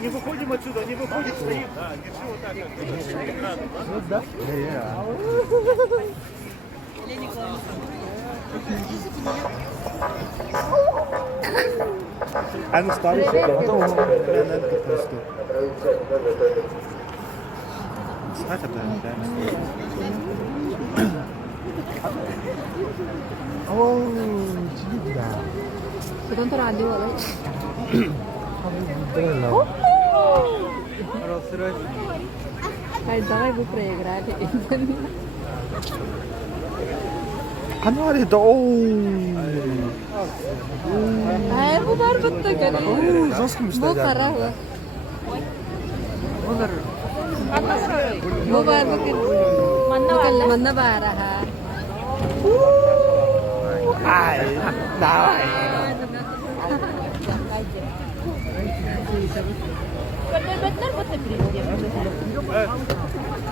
Не выходим отсюда, не выходим, стоим. Да, держи вот так. Вот, да? أنا ستاري شكله أنا كترستو ساعتها أوه جدا 그런 털 안 좋아해. Ay, давай быстрее играть. Анвар это оу. Ay, bu var bitti gene. Bu para bu. Bu var bu kan. Manna bara ha. Ay, давай.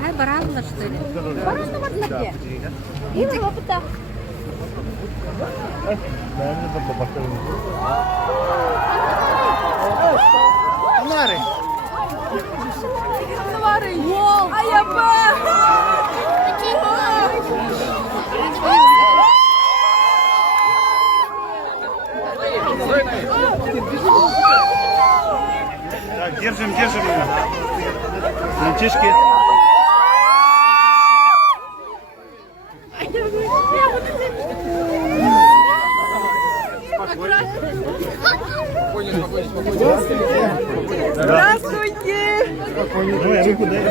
Ay, баранла что ли? Баранла вот где? Иди опыта. Наверное, это попахивает. Анвары. Вол. Ay, apa? Так, держим его. Мальчишки. Здравствуйте! Ну, я руку дай.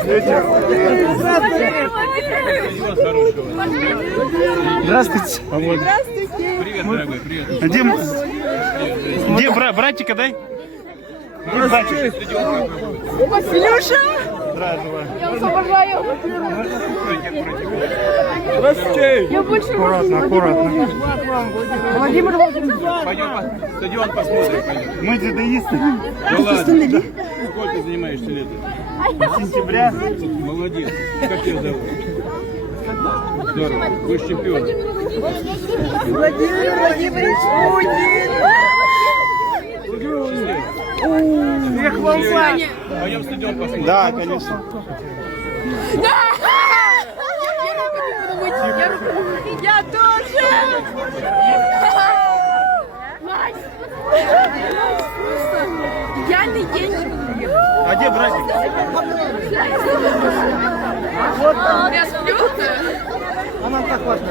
Здравствуйте. Здравствуйте! Привет, дорогой, привет. Где братика дай? Братик. Илюша! Здравствуй. Я вас обожаю! Здравствуйте. Я больше Аккуратно. Владимир Владимирович! Пойдем стадион посмотрим. Пойдем. Мы дзюдоисты. Да ладно. Сколько занимаешься лет? С сентября. Молодец. Как тебя зовут? Здорово. Вы же чемпион. Владимир Владимирович Путин! Эх, вам Ваня. Пойдем стадион посмотрим. Да, конечно. Я тоже! Идеальный день! А где братик? Вот там. Я сплю. А нам так важно.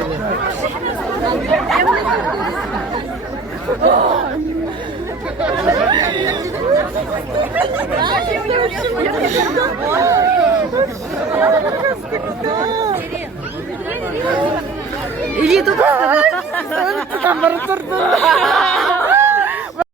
Или тут там